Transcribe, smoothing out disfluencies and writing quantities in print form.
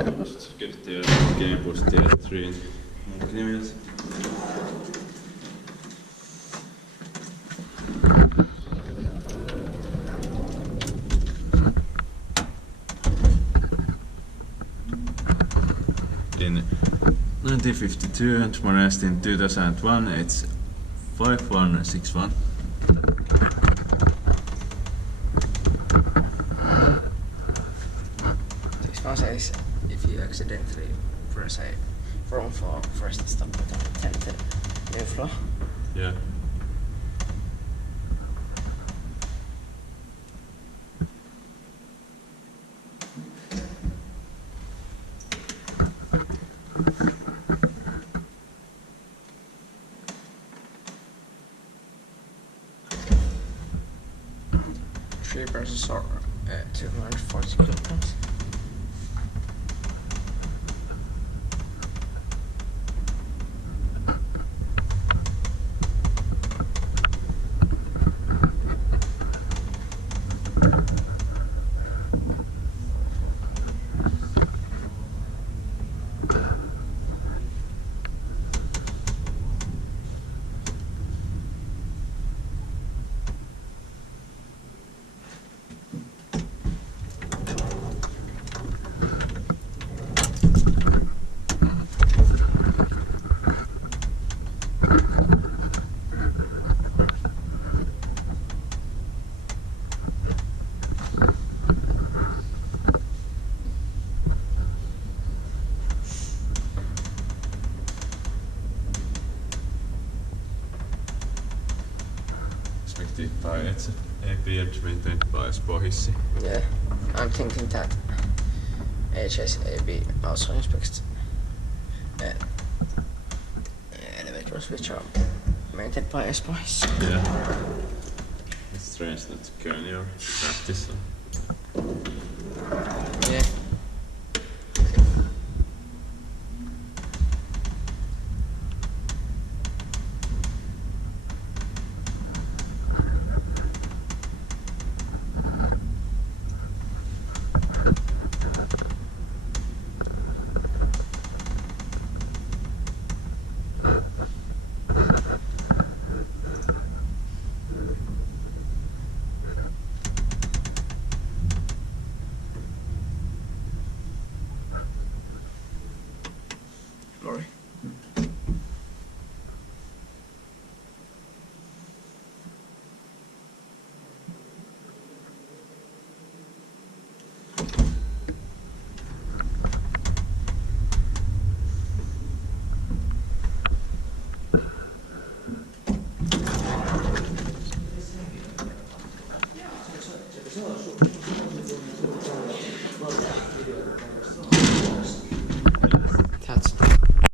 Skyttiö Munkkiniemen Puistotie 3 Munkkiniemi. In 1952 and modernized in 2001, it's 5161. This one says if you accidentally press a wrong floor, first stop button, then the new floor. Yeah. Three persons or 240 kilograms. Expected by HSAB and maintained by Espoon Hissi. Yeah, I'm thinking that HSAB also inspects elevators which are maintained by Espoon Hissi. Yeah. It's strange that Kone or practice. Yeah.